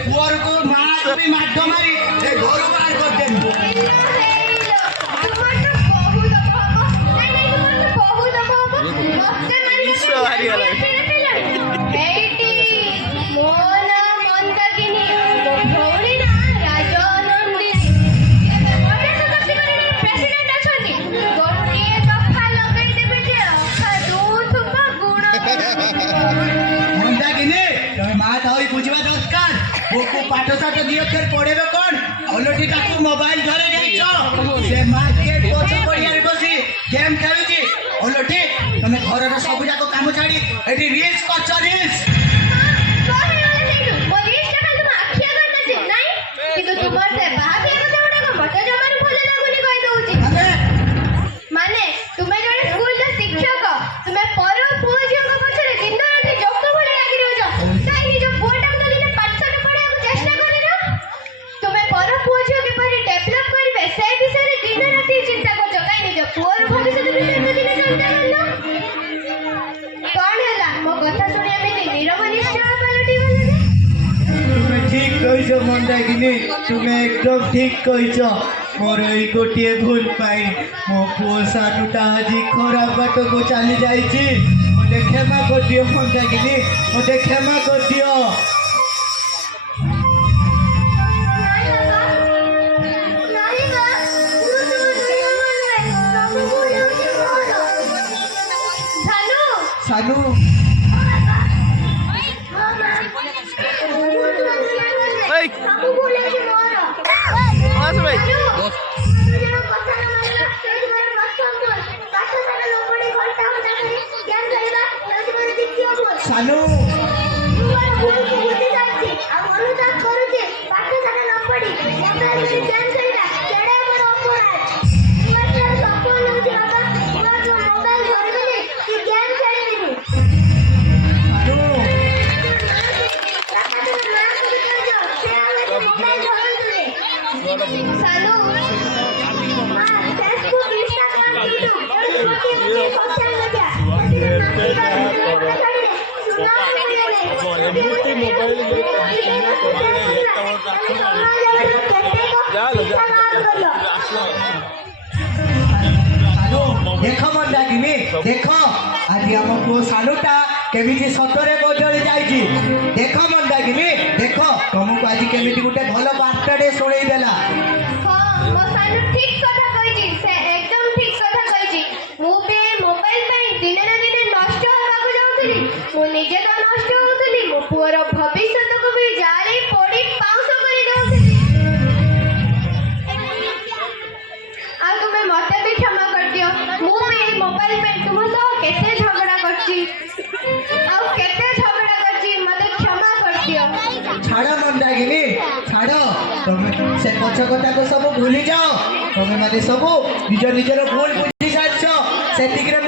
poor को मार भी मार मारी ए घर बाहर कर दे पाठ साठ दियो फिर पढ़ेबे कौन अलटी ताकू मोबाइल धरे जाइछो से मार्केट पछ पड़िया बसी गेम खेलुची अलटी तमे घर रे सब जाको काम छाड़ी एठी रील्स करछ रील्स मंदाकिनी तुम्हें एकदम ठीक कहीच मोर यही गोटे भूल पाई मो पुओ सानुटा आज खराब बाट को चली जाइए मते क्षमा कर दियो मंदाकिनी मते क्षमा कर दियो सानू सानू देख मंदाकिनी देख आज आम पुओ सानुटा केमी सतरे बदली जाइए देख मंदाकिनी देख तुमको आज केमी गोटे भल बार्ताटे शुणई देला निजे तो नष्ट होतली मो पुअर भविष्य को भी जाली पड़ी पाउस करी दउतली आ तुम्हें मते भी क्षमा कर दियो मु भी मोबाइल पे तुम तो केते झगड़ा करची आ केते झगड़ा करची मते क्षमा कर दियो छाड़ा मंदाकिनी छाड़ो तुम से पछ कथा को सब भूली जाओ तुम माने सब निज निजर भूल बुझी सारछ सेतिकरे